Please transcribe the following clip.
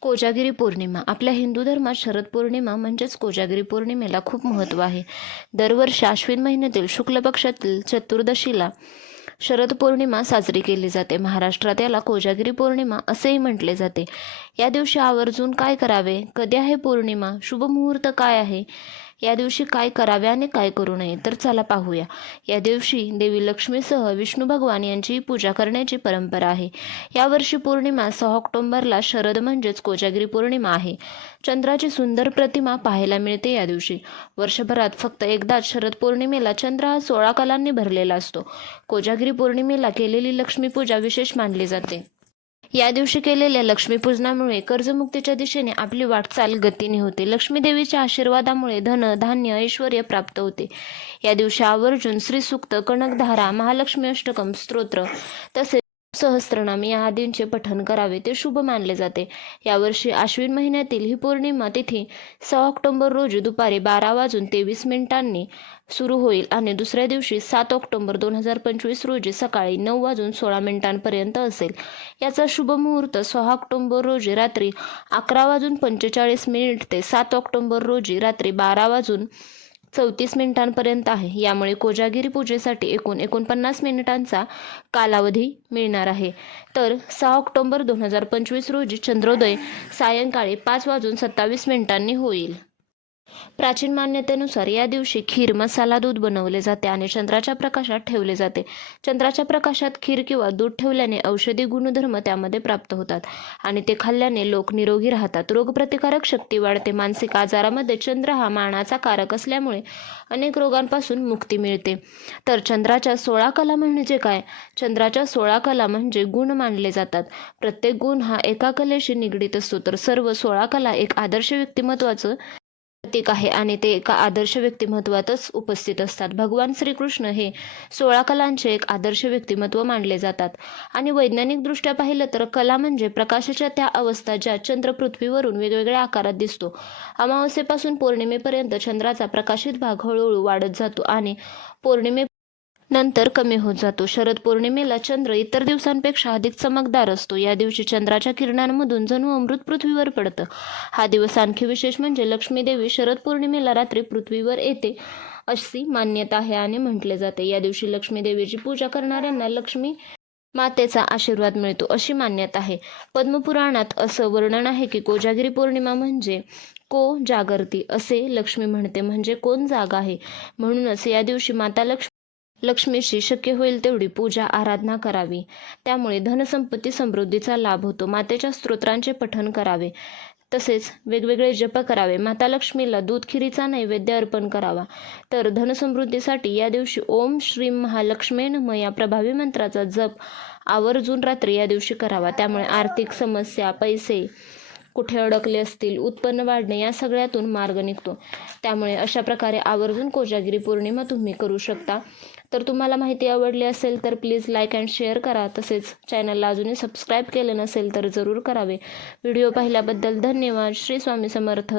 कोजागिरी पौर्णिमा. आपल्या हिंदू धर्मात शरद पौर्णिमा म्हणजेच कोजागिरी पौर्णिमेला खूप महत्त्व आहे. दरवर्षी आश्विन महिन्यातील शुक्ल पक्षातील चतुर्दशीला शरद पौर्णिमा साजरी केली जाते. महाराष्ट्रात याला कोजागिरी पौर्णिमा असेही म्हटले जाते. या दिवशी आवर्जून काय करावे? कधी आहे पौर्णिमा? शुभ मुहूर्त काय आहे? या दिवशी काय करावे आणि काय करू नये तर चला पाहूया. या दिवशी देवी लक्ष्मीसह विष्णू भगवान यांची पूजा करण्याची परंपरा आहे. यावर्षी पौर्णिमा सहा ऑक्टोंबरला शरद म्हणजेच कोजागिरी पौर्णिमा आहे. चंद्राची सुंदर प्रतिमा पाहायला मिळते या दिवशी. वर्षभरात फक्त एकदाच शरद पौर्णिमेला चंद्र हा सोळा कलांनी भरलेला असतो. कोजागिरी पौर्णिमेला केलेली लक्ष्मीपूजा विशेष मानली जाते. या दिवशी केलेल्या लक्ष्मीपूजनामुळे कर्जमुक्तीच्या दिशेने आपली वाटचाल गतीने होते. लक्ष्मी देवीच्या आशीर्वादामुळे धन धान्य ऐश्वर प्राप्त होते. या दिवशी आवर्जून श्रीसूक्त कनकधारा महालक्ष्मी अष्टकम स्तोत्र तसेच सहस्त्रनाम या आदींचे पठण करावे ते शुभ मानले जाते. यावर्षी आश्विन महिन्यातील ही पौर्णिमा तिथी सहा ऑक्टोंबर रोजी दुपारी बारा वाजून तेवीस मिनिटांनी सुरू होईल आणि दुसऱ्या दिवशी सात ऑक्टोबर दोन हजार पंचवीस रोजी सकाळी नऊ वाजून सोळा मिनिटांपर्यंत असेल. याचा शुभ मुहूर्त सहा ऑक्टोंबर रोजी रात्री अकरा वाजून पंचेचाळीस मिनिट ते सात ऑक्टोंबर रोजी रात्री बारा वाजून चौतीस मिनिटांपर्यंत आहे. यामुळे कोजागिरी पूजेसाठी एकूण एकोणपन्नास मिनिटांचा कालावधी मिळणार आहे. तर सहा ऑक्टोबर दोन हजार पंचवीस रोजी चंद्रोदय सायंकाळी पाच वाजून सत्तावीस मिनिटांनी होईल. प्राचीन मान्यतेनुसार या दिवशी खीर मसाला दूध बनवले जाते आणि चंद्राच्या प्रकाशात ठेवले जाते. चंद्राच्या प्रकाशात खीर किंवा दूध ठेवल्याने औषधी गुणधर्म त्यामध्ये प्राप्त होतात आणि ते खाल्ल्याने लोक निरोगी राहतात. रोगप्रतिकारक शक्ती वाढते. मानसिक आजारामध्ये चंद्र हा मानाचा कारक असल्यामुळे अनेक रोगांपासून मुक्ती मिळते. तर चंद्राच्या सोळा कला म्हणजे काय? चंद्राच्या सोळा कला म्हणजे गुण मानले जातात. प्रत्येक गुण हा एका कलेशी निगडीत असतो. तर सर्व सोळा कला एक आदर्श व्यक्तिमत्वाचं प्रतीक आहे आणि ते एका आदर्श व्यक्तिमत्वातच उपस्थित असतात. भगवान श्रीकृष्ण हे सोळा कलांचे एक आदर्श व्यक्तिमत्व मानले जातात. आणि वैज्ञानिकदृष्ट्या पाहिलं तर कला म्हणजे प्रकाशाच्या त्या अवस्था ज्या चंद्र पृथ्वीवरून वेगवेगळ्या आकारात दिसतो. अमावस्येपासून पौर्णिमेपर्यंत चंद्राचा प्रकाशित भाग हळूहळू वाढत जातो आणि पौर्णिमे नंतर कमी होत जातो. शरद पौर्णिमेला चंद्र इतर दिवसांपेक्षा अधिक चमकदार असतो. या दिवशी चंद्राच्या किरणांमधून जणू अमृत पृथ्वीवर पडतं. हा दिवस आणखी विशेष म्हणजे लक्ष्मी देवी शरद पौर्णिमेला रात्री पृथ्वीवर येते अशी मान्यता आहे आणि म्हटले जाते. या दिवशी लक्ष्मी देवीची पूजा करणाऱ्यांना लक्ष्मी मातेचा आशीर्वाद मिळतो अशी मान्यता आहे. पद्मपुराणात असं वर्णन आहे की कोजागिरी पौर्णिमा म्हणजे को जागरती असे लक्ष्मी म्हणते. म्हणजे कोण जागा आहे? म्हणूनच या दिवशी माता लक्ष्मी लक्ष्मीशी शक्य होईल तेवढी पूजा आराधना करावी. त्यामुळे धनसंपत्ती समृद्धीचा लाभ होतो. मातेच्या स्तोत्रांचे पठण करावे. तसेच वेगवेगळे जप करावे. माता लक्ष्मीला दूध खिरीचा नैवेद्य अर्पण करावा. तर धनसमृद्धीसाठी या दिवशी ओम श्री महालक्ष्मेन या प्रभावी मंत्राचा जप आवर्जून रात्री या दिवशी करावा. त्यामुळे आर्थिक समस्या पैसे कुठे अडकले असतील उत्पन्न वाढणे या सगळ्यातून मार्ग निघतो. त्यामुळे अशा प्रकारे आवर्जून कोजागिरी पौर्णिमा तुम्ही करू शकता. तर तुम्हाला माहिती आवडली असेल तर प्लीज लाईक अँड शेअर करा. तसेच चॅनलला अजूनही सबस्क्राईब केलं नसेल तर जरूर करावे. व्हिडिओ पाहिल्याबद्दल धन्यवाद. श्री स्वामी समर्थ.